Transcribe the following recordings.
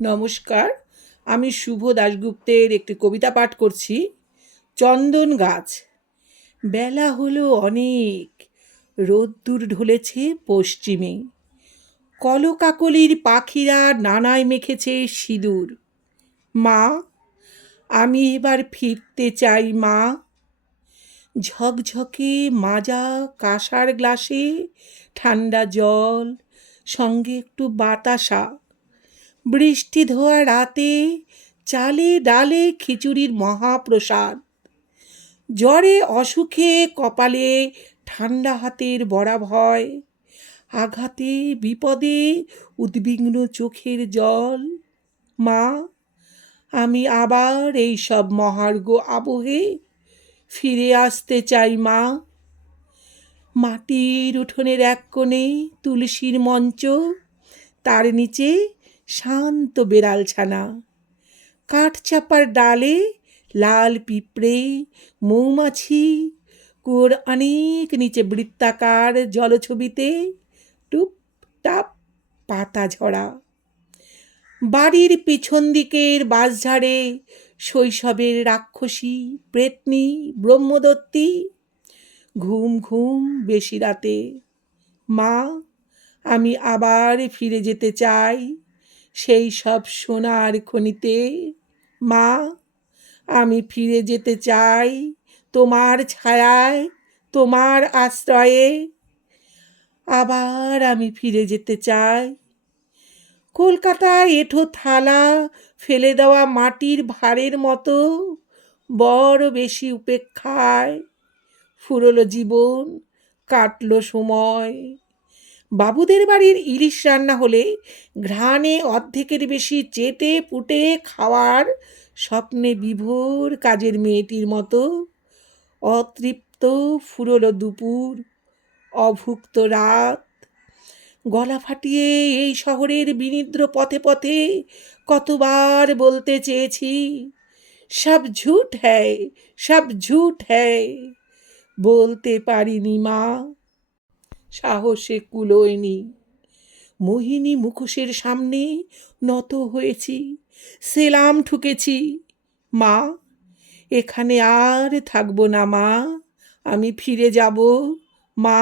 নমস্কার, আমি শুভ দাশগুপ্তের একটি কবিতা পাঠ করছি, চন্দন গাছ। বেলা হলো অনেক, রোদ্দুর ঢলেছে পশ্চিমে। কলকাকলির পাখিরা নানায় মেখেছে সিঁদুর। মা, আমি এবার ফিরতে চাই মা। ঝকঝকে মাজা কাঁসার গ্লাসে ঠান্ডা জল, সঙ্গে একটু বাতাসা। বৃষ্টি ধোয়া রাতে চালে ডালে খিচুড়ির মহাপ্রসাদ। জ্বরে অসুখে কপালে ঠান্ডা হাতের বড়া ভয়। আঘাতে বিপদে উদ্বিগ্ন চোখের জল। মা, আমি আবার এই সব মহার্ঘ আবহে ফিরে আসতে চাই, মা। মাটির উঠোনের এক কোণে তুলসীর মঞ্চ, তার নিচে শান্ত বেড়ালছানা কাঠচাপার ডালে লাল পিঁপড়ে, মৌমাছি, কুয়োর অনেক নিচে বৃত্তাকার জলছবিতে টুপ টাপ পাতা ঝরা। বাড়ির পিছন দিকের বাঁশঝাড়ে শৈশবের রাক্ষসী প্রেতনি ব্রহ্মদত্তী ঘুম ঘুম বেশি রাতে। মা, আমি আবার ফিরে যেতে চাই। সেই সব সোনার খনিতে। মা, আমি ফিরে যেতে চাই তোমার ছায়ায়, তোমার আশ্রয়ে। আবার আমি ফিরে যেতে চাই। কলকাতায় এঠো থালা ফেলে দেওয়া মাটির ভারের মতো, বড় বেশি উপেক্ষায় ফুরলো জীবন, কাটলো সময়। বাবুদের বাড়ির ইলিশ রান্না হলে ঘ্রাণে অর্ধেকের বেশি চেটে পুটে খাওয়ার স্বপ্নে বিভোর কাজের মেয়েটির মতো। অতৃপ্ত ফুরলো দুপুর, অভুক্ত রাত। গলা ফাটিয়ে এই শহরের বিনিদ্র পথে পথে কতবার বলতে চেয়েছি, সব ঝুট হ্যায়, সব ঝুট হ্যায়। বলতে পারিনি মা। সাহসে কুলোয়নি। মোহিনী মুখোশের সামনে নত হয়েছি, সেলাম ঠুকেছি। মা, এখানে আর থাকব না মা, আমি ফিরে যাব। মা,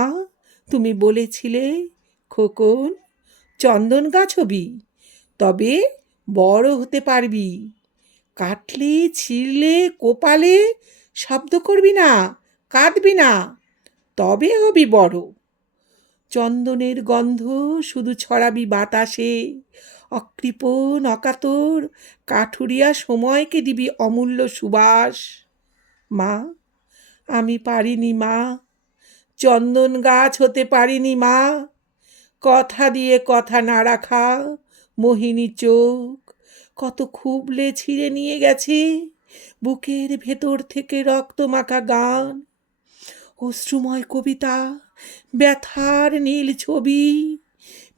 তুমি বলেছিলে খোকন চন্দন গাছ হবি তবে বড় হতে পারবি। কাটলে, ছিঁড়লে, কোপালে শব্দ করবি না, কাঁদবি না, তবে হবি বড়। চন্দনের গন্ধ শুধু ছড়াবি বাতাসে। অকৃপণ, অকাতর, কাঠুরিয়া সময়কে দিবি অমূল্য সুবাস। মা, আমি পারিনি মা। চন্দন গাছ হতে পারিনি মা। কথা দিয়ে কথা না রাখা মোহিনী চোখ। কত খুবলে ছিঁড়ে নিয়ে গেছে। বুকের ভেতর থেকে রক্ত মাখা গান। অশ্রুময় কবিতা, ব্যথার নীল ছবি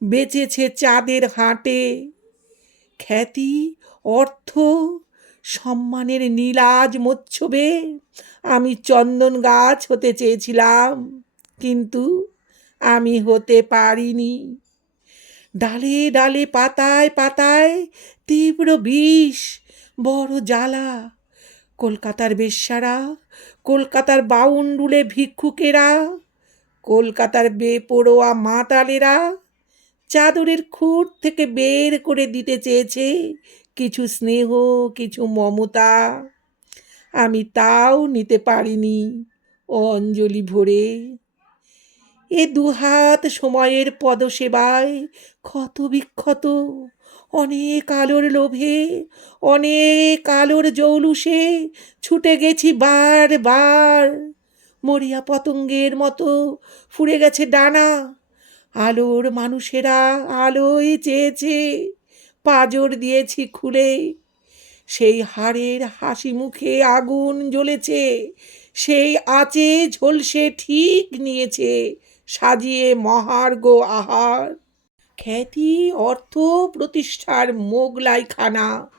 বেঁচেছে চাঁদের হাটে। খ্যাতি, অর্থ, সম্মানের নীলাজ মোচ্ছবে। আমি চন্দন গাছ হতে চেয়েছিলাম, কিন্তু আমি হতে পারিনি। ডালে ডালে পাতায় পাতায় তীব্র বিষ, বড় জ্বালা কলকাতার বেশ্যারা, কলকাতার বাউন্ডুলে ভিক্ষুকেরা, কলকাতার বেপরোয়া মাতালেরা, চাদরের খুঁট থেকে বের করে দিতে চেয়েছে কিছু স্নেহ, কিছু মমতা। আমি তাও নিতে পারিনি অঞ্জলি ভরে। এ দুহাত সময়ের পদসেবায় ক্ষত বিক্ষত অনেক আলোর লোভে, অনেক আলোর জৌলুসে ছুটে গেছি বার বার। মরিয়া পতঙ্গের মতো ফুরে গেছে ডানা, আলোর মানুষেরা আলোয় চেয়েছে, পাজর দিয়েছি খুলে। সেই হাড়ের হাসি মুখে আগুন জ্বলেছে, সেই আঁচে ঝলসে ঠিক নিয়েছে, সাজিয়ে মহার্ঘ আহার। খ্যাতি, অর্থ, প্রতিষ্ঠার মোগলাই খানা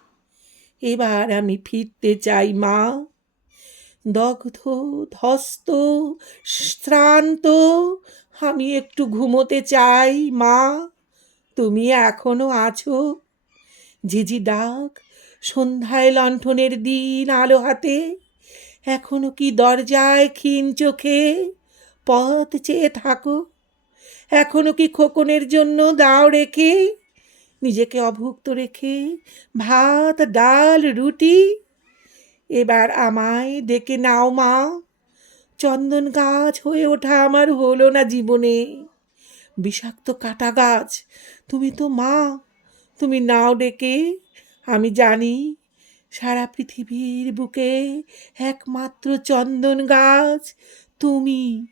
এবার আমি ফিরতে চাই, মা। দগ্ধ, ধস্ত, শ্রান্ত, আমি একটু ঘুমোতে চাই, মা। তুমি এখনও আছো? ঝিঝি ডাক, সন্ধ্যায় লণ্ঠনের দিন আলো হাতে। এখনও কি দরজায় ক্ষীণ চোখে পথ চেয়ে থাকো? এখনও কি খোকনের জন্য দাও রেখে? নিজেকে অভুক্ত রেখে ভাত, ডাল, রুটি? এবার আমায় ডেকে নাও মা। চন্দন গাছ হয়ে ওঠা আমার হলো না জীবনে। বিষাক্ত কাটা গাছ, তুমি তো মা। তুমি নাও ডেকে, আমি জানি সারা পৃথিবীর বুকে একমাত্র চন্দন গাছ তুমি।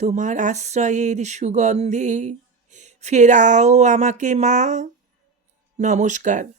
তোমার আশ্রয়ের সুগন্ধে ফেরাও আমাকে মা। নমস্কার।